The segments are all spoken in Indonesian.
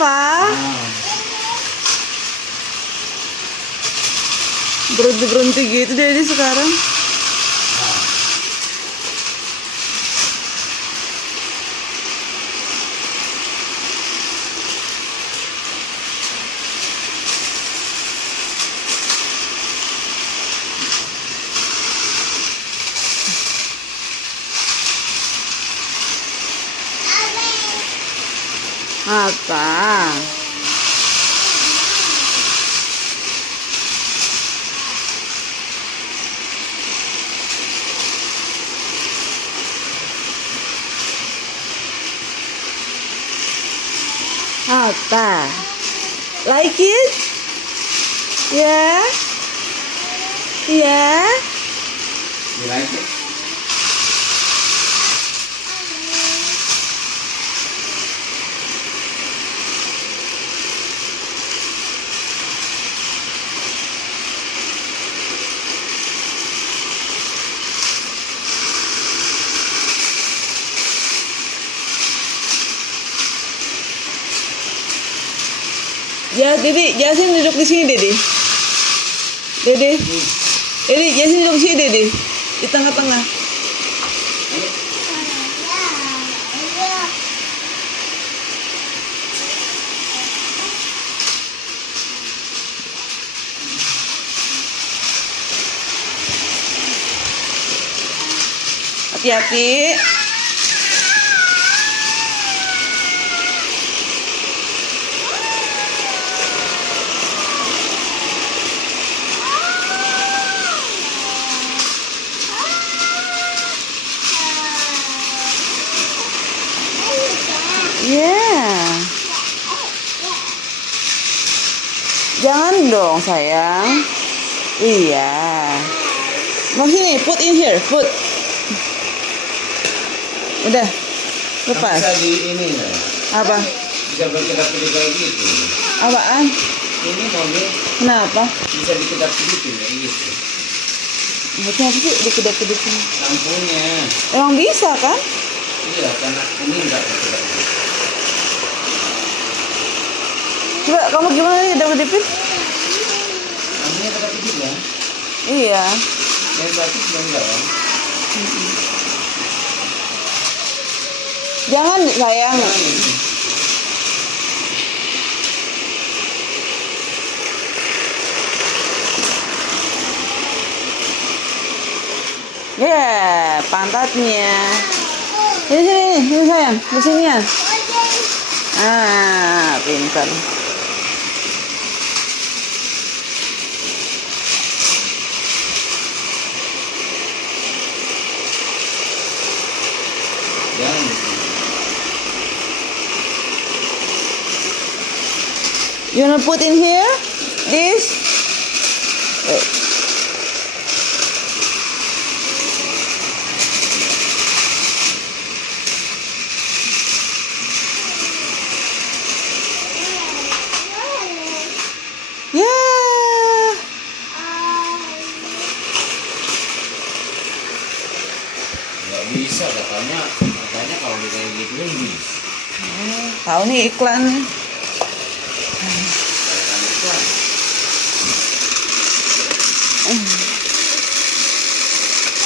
apa? Berhenti gitu Dedi sekarang. Apa? Apa? Like it? Yeah? Yeah? You like it? Ya, Dede, Jasin duduk di sini, Dede. Dede. Dede, Jasin duduk di sini, Dede. Di tengah-tengah. Hati-hati. Yeah. Jangan dong sayang. Iya. Mau sini, put in here, put. Udah, lepas. Bisa di ini nggak? Apa? Bisa berkedap-kedip kayak gitu. Apaan? Ini mobil Kenapa? bisa dikedap-kedipin kayak gitu. Maksudnya apa sih dikedap-kedipin? Lampunya. Emang bisa kan? Iya, karena ini nggak berkedap-kedip. Coba kamu gimana nih kedap-kedipin? Lampunya kedap-kedip ya? Iya. Yang batik belum enggak kan? Jangan sayang. Ya, pantatnya. Sini sayang, di sini ya. Ah, pintar. Jangan. You wanna put in here? This? Yeah. Nggak bisa katanya kalau kayak gitu kan bisa. Tahu nih iklan.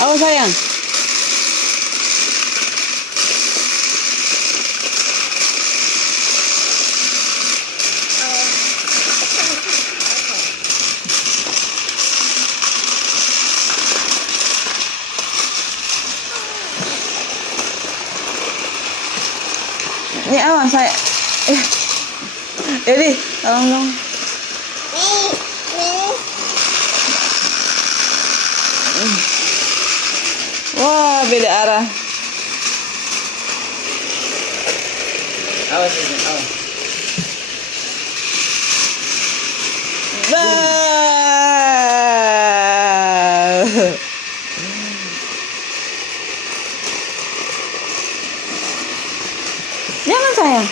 Awas sayang. Ini awas saya. Jadi tolong dong. Wah, beda arah. Awas, awas. Jangan sayang.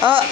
Oh.